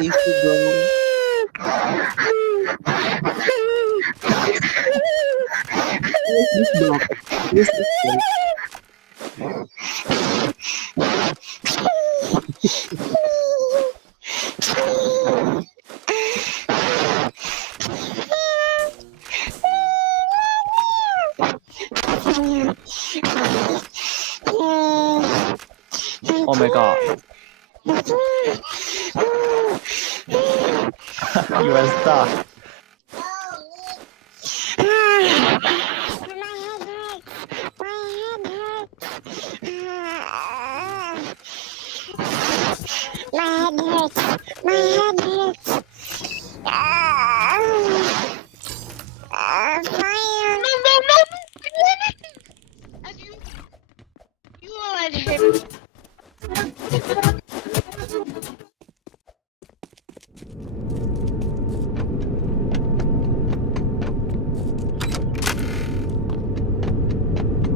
Easy bro. Where's this dog? Where's this dog? Oh my god. You are stuck. My head hurts. Fire. No. You let him.